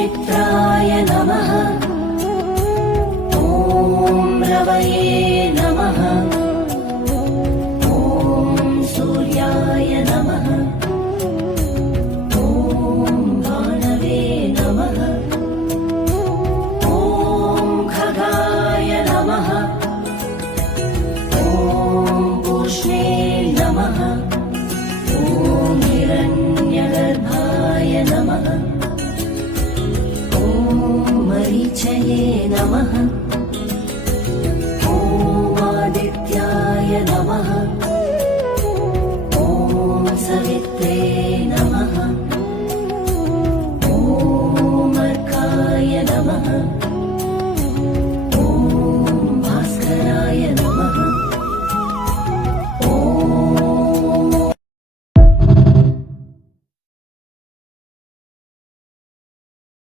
मित्राय नमः। ॐ रवये नमः। ॐ सूर्याय नमः। ॐ भानवे नमः। ॐ खगाय नमः। ॐ पूष्णे नमः। ॐ हिरण्यगर्भाय नमः। ॐ मरीचये नमः। ॐ आदित्याय नमः।